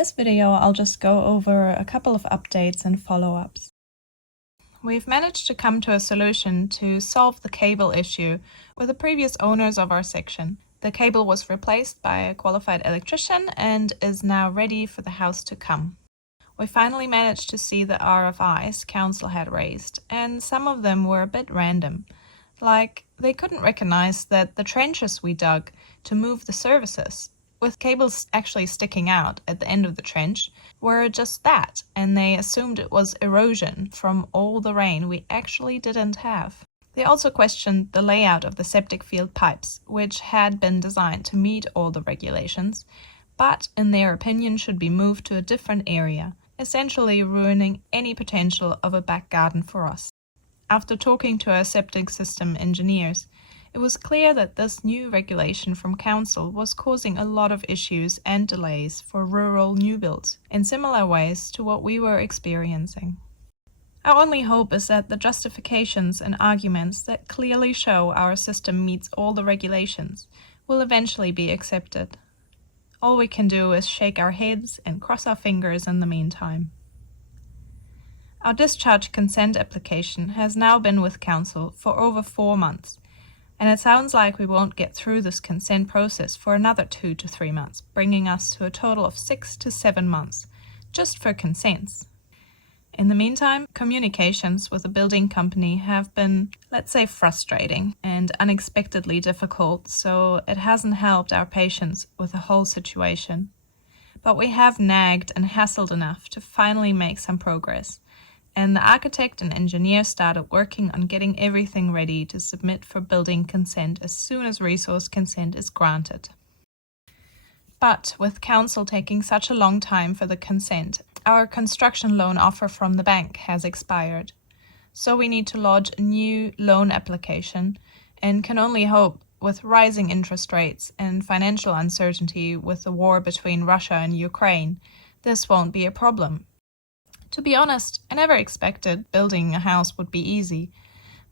this video, I'll just go over a couple of updates and follow-ups. We've managed to come to a solution to solve the cable issue with the previous owners of our section. The cable was replaced by a qualified electrician and is now ready for the house to come. We finally managed to see the RFIs council had raised, and some of them were a bit random. Like, they couldn't recognize that the trenches we dug to move the services, with cables actually sticking out at the end of the trench, were just that, and they assumed it was erosion from all the rain we actually didn't have. They also questioned the layout of the septic field pipes, which had been designed to meet all the regulations, but in their opinion should be moved to a different area, essentially ruining any potential of a back garden for us. After talking to our septic system engineers, it was clear that this new regulation from council was causing a lot of issues and delays for rural new builds in similar ways to what we were experiencing. Our only hope is that the justifications and arguments that clearly show our system meets all the regulations will eventually be accepted. All we can do is shake our heads and cross our fingers in the meantime. Our discharge consent application has now been with council for over 4 months, and it sounds like we won't get through this consent process for another 2 to 3 months, bringing us to a total of 6 to 7 months, just for consents. In the meantime, communications with the building company have been, let's say, frustrating and unexpectedly difficult, so it hasn't helped our patience with the whole situation. But we have nagged and hassled enough to finally make some progress, and the architect and engineer started working on getting everything ready to submit for building consent as soon as resource consent is granted. But with council taking such a long time for the consent, our construction loan offer from the bank has expired. So we need to lodge a new loan application and can only hope with rising interest rates and financial uncertainty with the war between Russia and Ukraine, this won't be a problem. To be honest, I never expected building a house would be easy,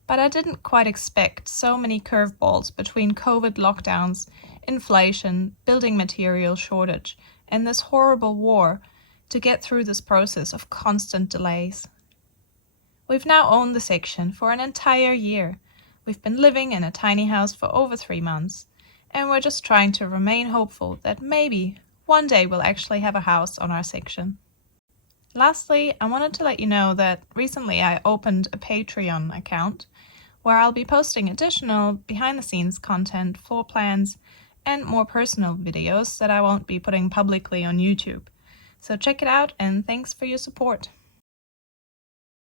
but I didn't quite expect so many curveballs between COVID lockdowns, inflation, building material shortage, and this horrible war to get through this process of constant delays. We've now owned the section for an entire year. We've been living in a tiny house for over 3 months, and we're just trying to remain hopeful that maybe one day we'll actually have a house on our section. Lastly, I wanted to let you know that recently I opened a Patreon account where I'll be posting additional behind-the-scenes content, floor plans, and more personal videos that I won't be putting publicly on YouTube. So check it out, and thanks for your support.